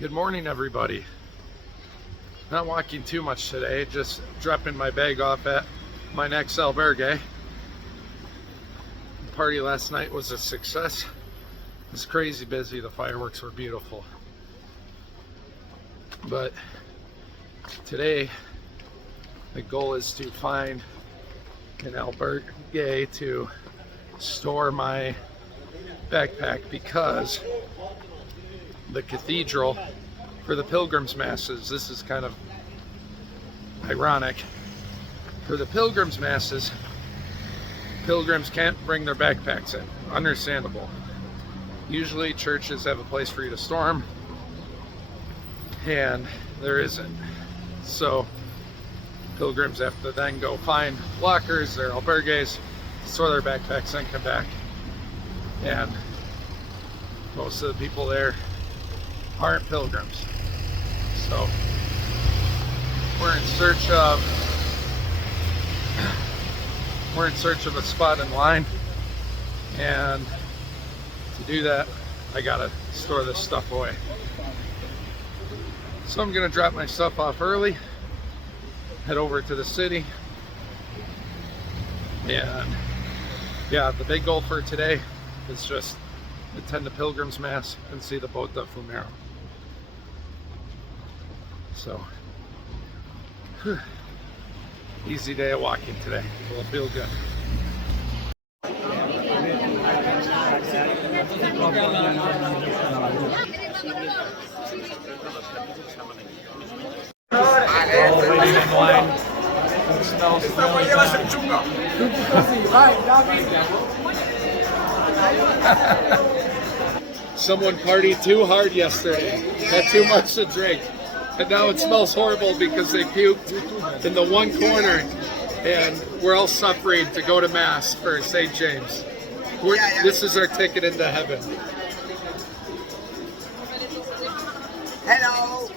Good morning, everybody. Not walking too much today, just dropping my bag off at my next albergue. The party last night was a success. It was crazy busy, the fireworks were beautiful. But today, the goal is to find an albergue to store my backpack, because the cathedral for the pilgrims masses, this is kind of ironic, for the pilgrims masses, pilgrims can't bring their backpacks in. Understandable. Usually churches have a place for you to store them, and there isn't. So pilgrims have to then go find lockers, their albergues, store their backpacks, and come back. And most of the people there aren't pilgrims. So we're in search of a spot in line, and to do that I gotta store this stuff away. So I'm gonna drop my stuff off early, head over to the city, and yeah, the big goal for today is just attend the Pilgrim's Mass and see the Bota Fumero. So, easy day of walking today. Will feel good. Waiting in line. It smells really bad. Someone partied too hard yesterday, had too much to drink, and now it smells horrible because they puked in the one corner, and we're all suffering to go to Mass for St. James. This is our ticket into heaven. Hello!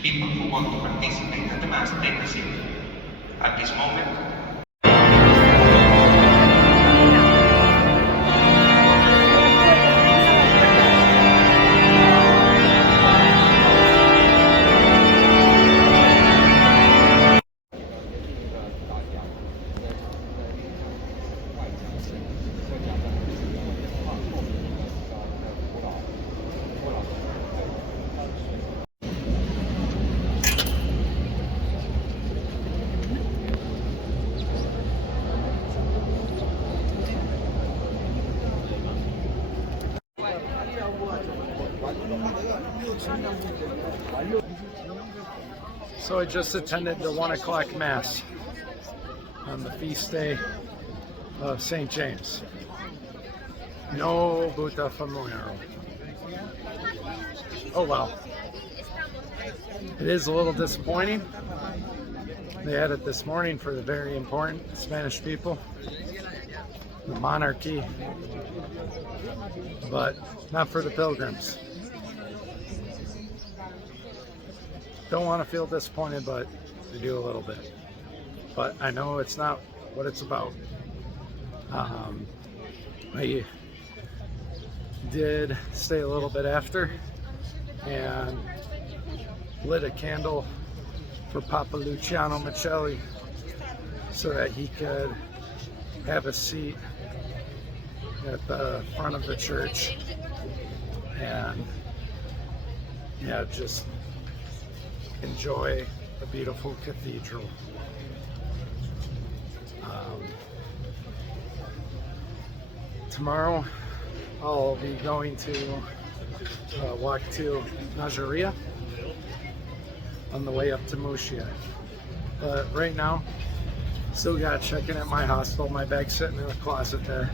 People who want to participate at the Mass take the seat. At this moment, So I just attended the 1 o'clock Mass on the feast day of St. James. No Bota Fumero. Oh well. It is a little disappointing. They had it this morning for the very important Spanish people, the monarchy, but not for the pilgrims. Don't want to feel disappointed, but I do a little bit. But I know it's not what it's about. I did stay a little bit after and lit a candle for Papa Luciano Michelli so that he could have a seat at the front of the church, and yeah, just enjoy the beautiful cathedral. Tomorrow I'll be going to walk to Najaria on the way up to Muxía. But right now, still got checking at my hostel. My bag's sitting in the closet there.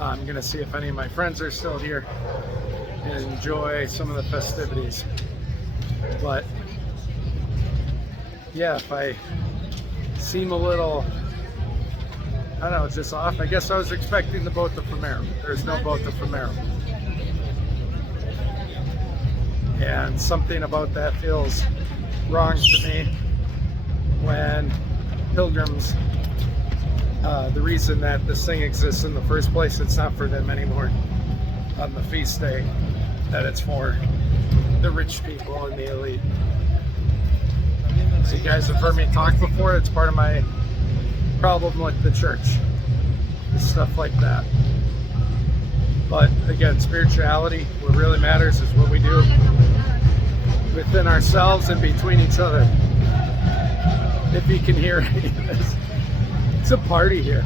I'm gonna see if any of my friends are still here and enjoy some of the festivities. But yeah, if I seem a little, I don't know, just off. I guess I was expecting the boat to Fisterre. There's no boat to Fisterre. And something about that feels wrong to me when pilgrims, the reason that this thing exists in the first place, it's not for them anymore on the feast day, that it's for the rich people and the elite. So you guys have heard me talk before, it's part of my problem with the church, stuff like that. But again, spirituality, what really matters is what we do within ourselves and between each other. If you can hear any of this, it's a party here.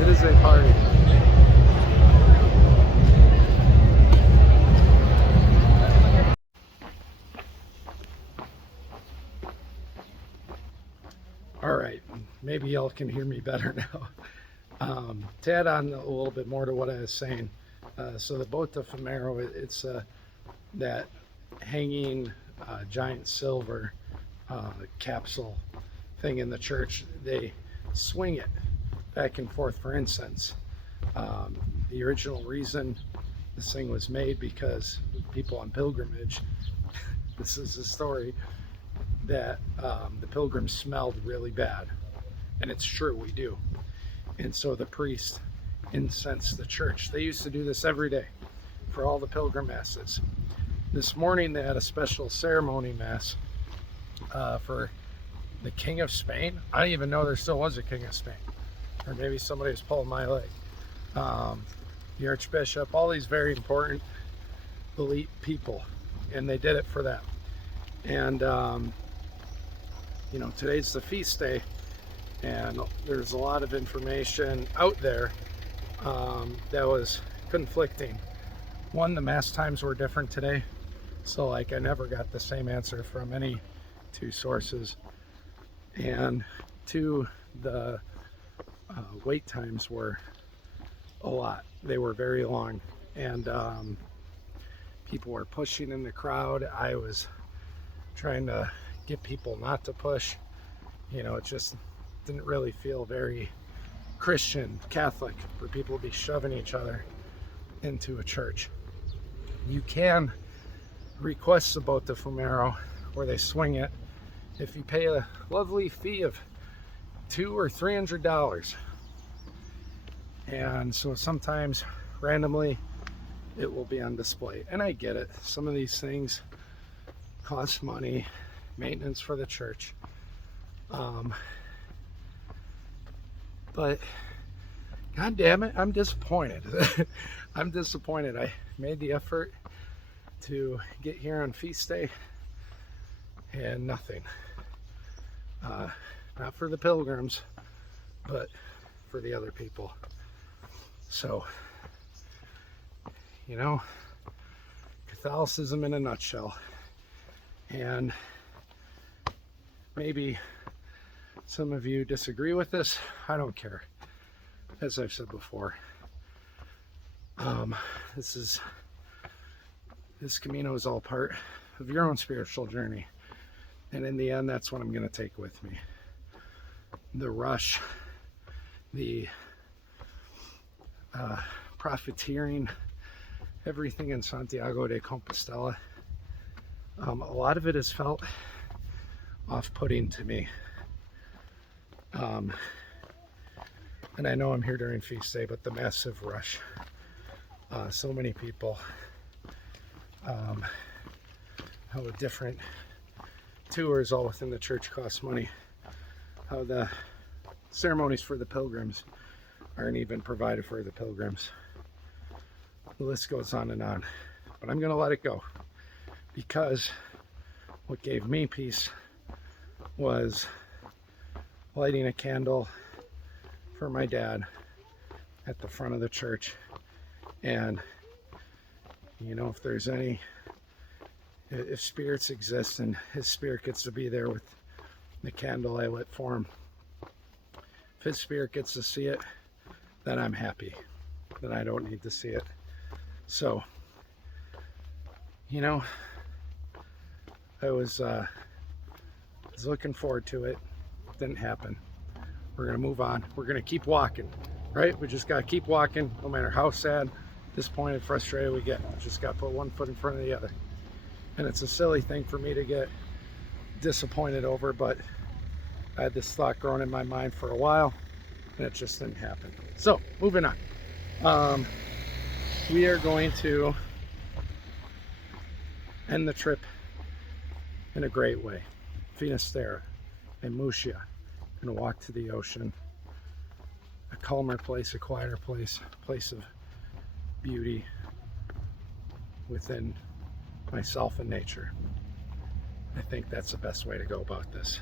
It is a party. All right, maybe y'all can hear me better now. To add on a little bit more to what I was saying, so the boat de Fisterre, it's that hanging giant silver capsule thing in the church. They swing it back and forth for incense. The original reason this thing was made because people on pilgrimage, this is a story, that the pilgrims smelled really bad. And it's true, we do. And so the priest incensed the church. They used to do this every day for all the pilgrim masses. This morning they had a special ceremony mass for the King of Spain. I didn't even know there still was a King of Spain. Or maybe somebody was pulling my leg. The Archbishop, all these very important elite people. And they did it for them. And you know, today's the feast day, and there's a lot of information out there that was conflicting. One, the mass times were different today, so like I never got the same answer from any two sources. And two, the wait times were a lot. They were very long, and people were pushing in the crowd. I was trying to get people not to push. You know, it just didn't really feel very Christian, Catholic, for people to be shoving each other into a church. You can request the boat de Fisterre where they swing it if you pay a lovely fee of $200 or $300. And so sometimes randomly it will be on display. And I get it, some of these things cost money, maintenance for the church, but god damn it, I'm disappointed. I'm disappointed. I made the effort to get here on feast day and nothing. Not for the pilgrims, but for the other people. So, you know, Catholicism in a nutshell. And maybe some of you disagree with this. I don't care. As I've said before, this Camino is all part of your own spiritual journey. And in the end, that's what I'm going to take with me. The rush, the profiteering, everything in Santiago de Compostela. A lot of it has felt off-putting to me. And I know I'm here during feast day, but the massive rush. So many people. How different tours all within the church cost money. How the ceremonies for the pilgrims aren't even provided for the pilgrims. The list goes on and on. But I'm going to let it go. Because what gave me peace was lighting a candle for my dad at the front of the church. And you know, if there's any, if spirits exist and his spirit gets to be there with the candle I lit for him, if his spirit gets to see it, then I'm happy. Then I don't need to see it. So, you know, I was looking forward to it. Didn't happen. We're gonna move on. We're gonna keep walking, right? We just gotta keep walking, no matter how sad, disappointed, frustrated we get. We just gotta put one foot in front of the other. And it's a silly thing for me to get disappointed over, but I had this thought growing in my mind for a while, and it just didn't happen. So, moving on. We are going to end the trip in a great way. Finisterre and Muxía. Gonna walk to the ocean. A calmer place, a quieter place, a place of beauty within myself and nature. I think that's the best way to go about this.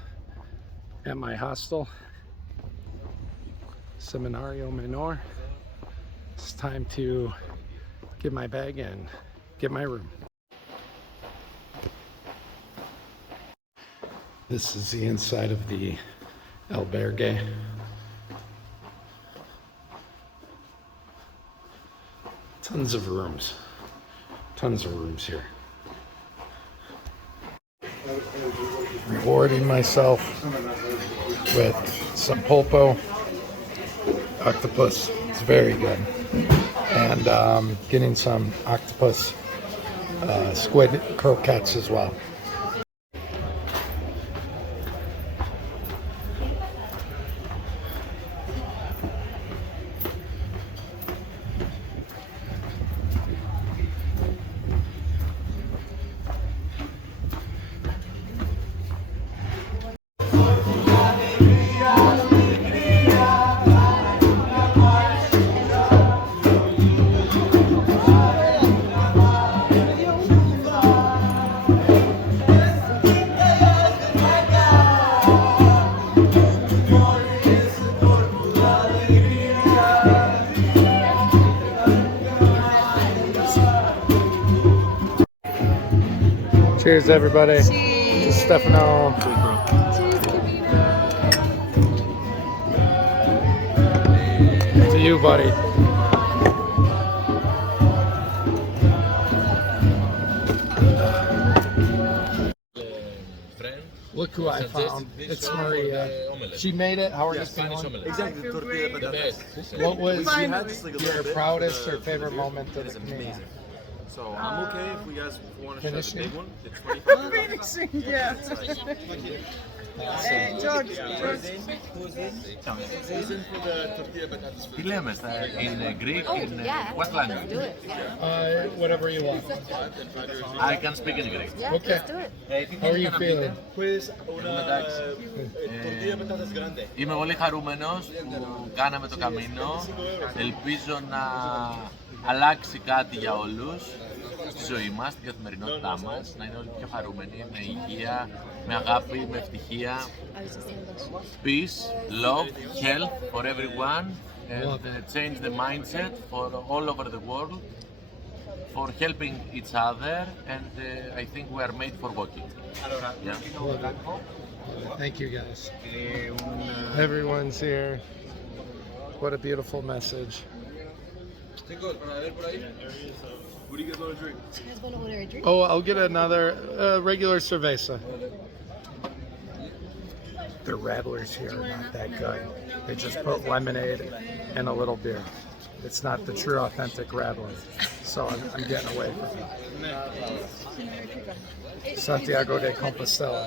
At my hostel, Seminario Menor, it's time to get my bag and get my room. This is the inside of the albergue. Tons of rooms here. Rewarding myself with some pulpo octopus. It's very good. And getting some octopus squid croquettes as well. Cheers, everybody. Cheers. To Stefano. Cheers, to you, buddy. Look who I found. It's Maria. She made it. How are you feeling? Exactly. What was your proudest or favorite moment of the Camino? So I'm okay if you guys want to share the big one. It's 25. Finishing, yeah. George. Who's in for the tortilla patatas? Τι λέμε in Greek, in what language? Do it. Whatever you want. I can speak in Greek. Yeah, Okay. let's do it. How are you feeling? Pues una tortilla patatas grande. Είμαι πολύ χαρούμενος που κάναμε το Καμίνο. Ελπίζω να αλλάξει κάτι για όλους στη ζωή μας, στην καθημερινότητά μας, να είναι όλοι πιο χαρούμενοι, με υγεία, με αγάπη, με ευτυχία. Peace, love, health for everyone and change the mindset for all over the world, for helping each other, and I think we are made for walking. Yeah. Thank you, guys. Everyone's here. What a beautiful message. What do you guys want to drink? You guys want to order a drink? Oh, I'll get another regular cerveza. The rattlers here are not that good. They just put lemonade and a little beer. It's not the true authentic rattler. So I'm getting away from it. Santiago de Compostela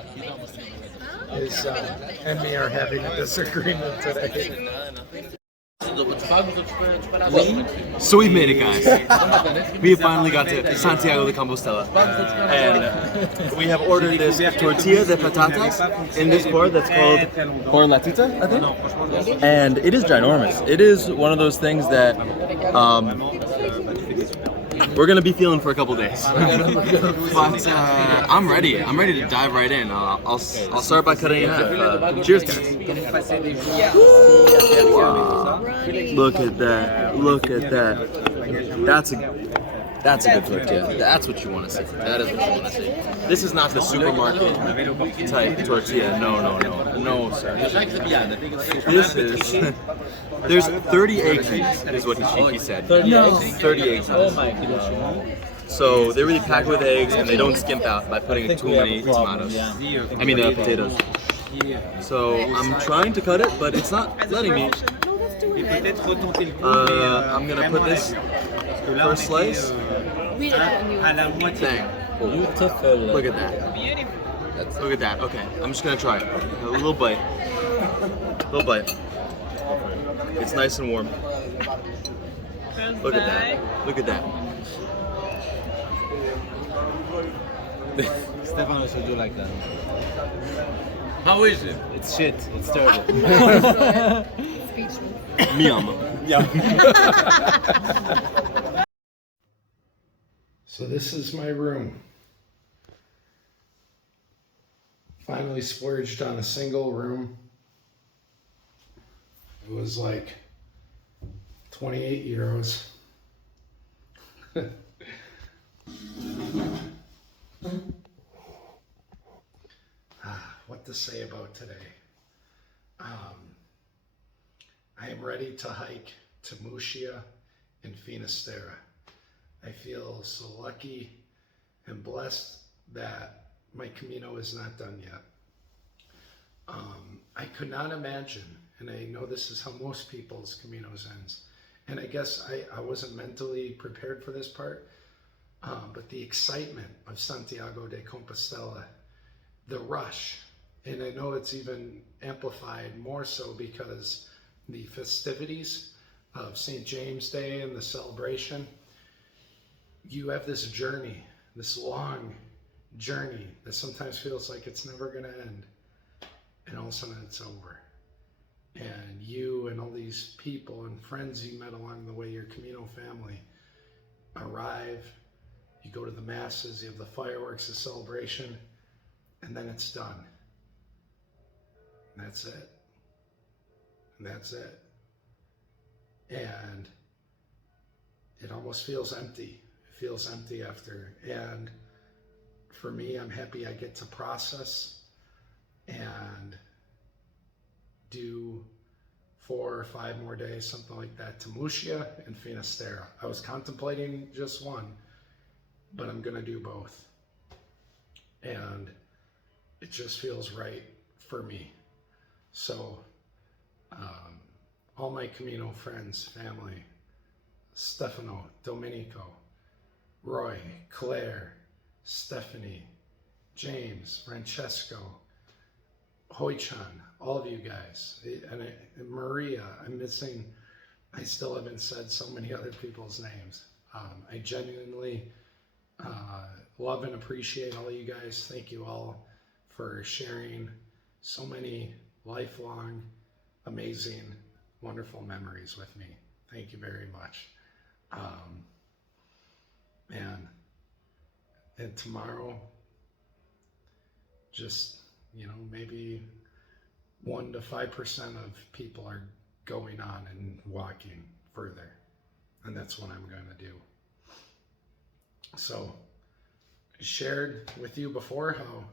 and me are having a disagreement today. So we made it, guys. We finally got to Santiago de Compostela, and we have ordered this tortilla de patatas in this bar that's called Por Latita, I think. And it is ginormous. It is one of those things that we're gonna be feeling for a couple days. But I'm ready. I'm ready to dive right in. I'll start by cutting in half. Cheers, guys. Look at that. Look at that. That's a good tortilla. That's what you want to see. That is what you want to see. This is not the supermarket type tortilla. No, sir. This is. There's 30 eggs in it, is what he said. 30 eggs in it. So they're really packed with eggs, and they don't skimp out by putting too many tomatoes. I mean, potatoes. So I'm trying to cut it, but it's not letting me. I'm gonna put this first slice. Dang. Look at that. Look at that. Okay, I'm just gonna try it. A little bite. It's nice and warm. Look at that. Look at that. Stefano should do like that. How is it? It's shit. It's terrible. Speechless. Miam. So this is my room. Finally splurged on a single room. It was like 28 euros. What to say about today? I am ready to hike to Muxía and Finisterre. I feel so lucky and blessed that my Camino is not done yet. I could not imagine, and I know this is how most people's Caminos ends, and I guess I wasn't mentally prepared for this part, but the excitement of Santiago de Compostela, the rush, and I know it's even amplified more so because the festivities of St. James Day and the celebration, you have this journey, this long journey that sometimes feels like it's never going to end, and all of a sudden it's over. And you and all these people and friends you met along the way, your Camino family, arrive, you go to the masses, you have the fireworks, the celebration, and then it's done. And that's it. And that's it. And it almost feels empty. It feels empty after. And for me, I'm happy I get to process and do 4 or 5 more days, something like that, to Muxía and Finisterre. I was contemplating just one, but I'm gonna do both. And it just feels right for me. So, all my Camino friends, family, Stefano, Domenico, Roy, Claire, Stephanie, James, Francesco, Hoichan, all of you guys, and Maria, I still haven't said so many other people's names. I genuinely love and appreciate all you guys. Thank you all for sharing so many lifelong, amazing, wonderful memories with me. Thank you very much. And tomorrow, just, maybe 1 to 5% of people are going on and walking further. And that's what I'm going to do. So, I shared with you before how,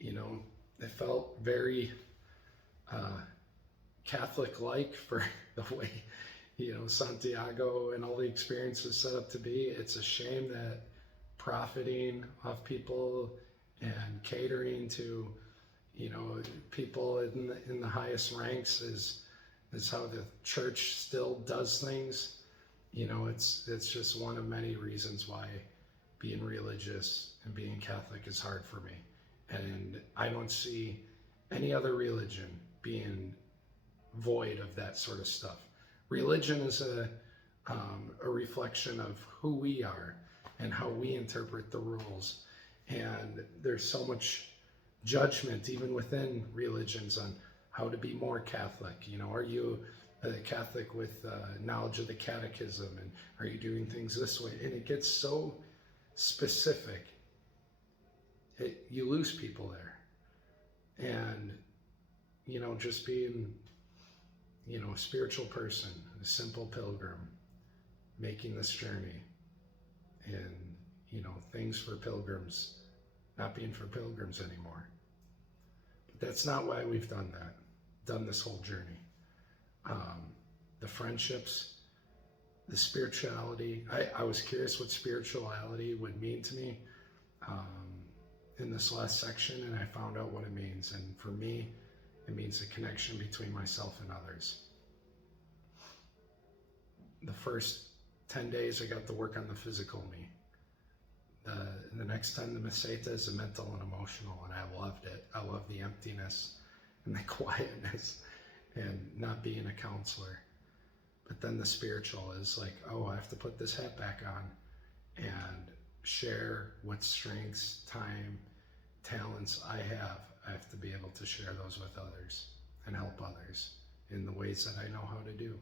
it felt very Catholic-like for the way, Santiago and all the experiences set up to be. It's a shame that profiting off people and catering to, people in the highest ranks is how the church still does things. It's just one of many reasons why being religious and being Catholic is hard for me. And I don't see any other religion being void of that sort of stuff. Religion is a reflection of who we are and how we interpret the rules. And there's so much judgment even within religions on how to be more Catholic. Are you Catholic with knowledge of the catechism, and are you doing things this way? And it gets so specific, you lose people there. And, you know, just being, you know, a spiritual person, a simple pilgrim, making this journey, and, you know, things for pilgrims not being for pilgrims anymore. But that's not why we've done this whole journey. The friendships, the spirituality. I was curious what spirituality would mean to me in this last section, and I found out what it means. And for me, it means a connection between myself and others. The first 10 days, I got to work on the physical me. The next 10, the meseta, is the mental and emotional, and I loved it. I love the emptiness and the quietness and not being a counselor. But then the spiritual is like, oh, I have to put this hat back on and share what strengths, time, talents I have. I have to be able to share those with others and help others in the ways that I know how to do.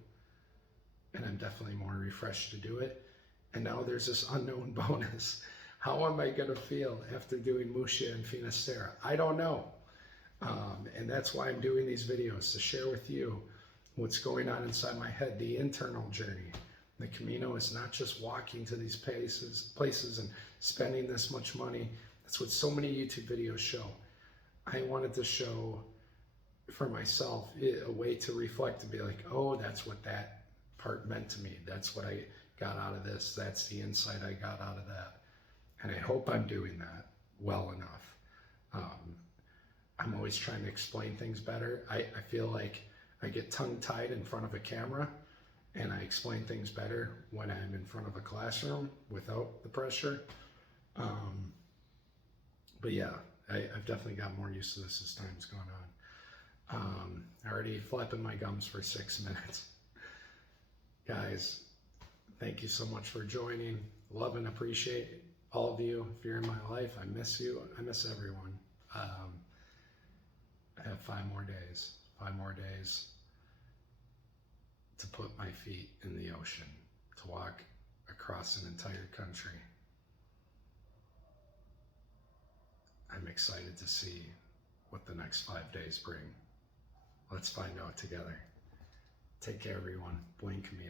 And I'm definitely more refreshed to do it. And now there's this unknown bonus. How am I gonna feel after doing Muxía and Finisterre? I don't know. And that's why I'm doing these videos, to share with you what's going on inside my head, the internal journey. The Camino is not just walking to these places and spending this much money. That's what so many YouTube videos show. I wanted to show for myself a way to reflect and be like, oh, that's what that part meant to me. That's what I got out of this. That's the insight I got out of that. And I hope I'm doing that well enough. I'm always trying to explain things better. I feel like I get tongue-tied in front of a camera, and I explain things better when I'm in front of a classroom without the pressure. But yeah, I've definitely got more used to this as time's gone on. Already flapping my gums for 6 minutes. Guys, thank you so much for joining. Love and appreciate all of you. If you're in my life, I miss you. I miss everyone. I have 5 more days to put my feet in the ocean, to walk across an entire country. I'm excited to see what the next 5 days bring. Let's find out together. Take care, everyone. Buen Camino.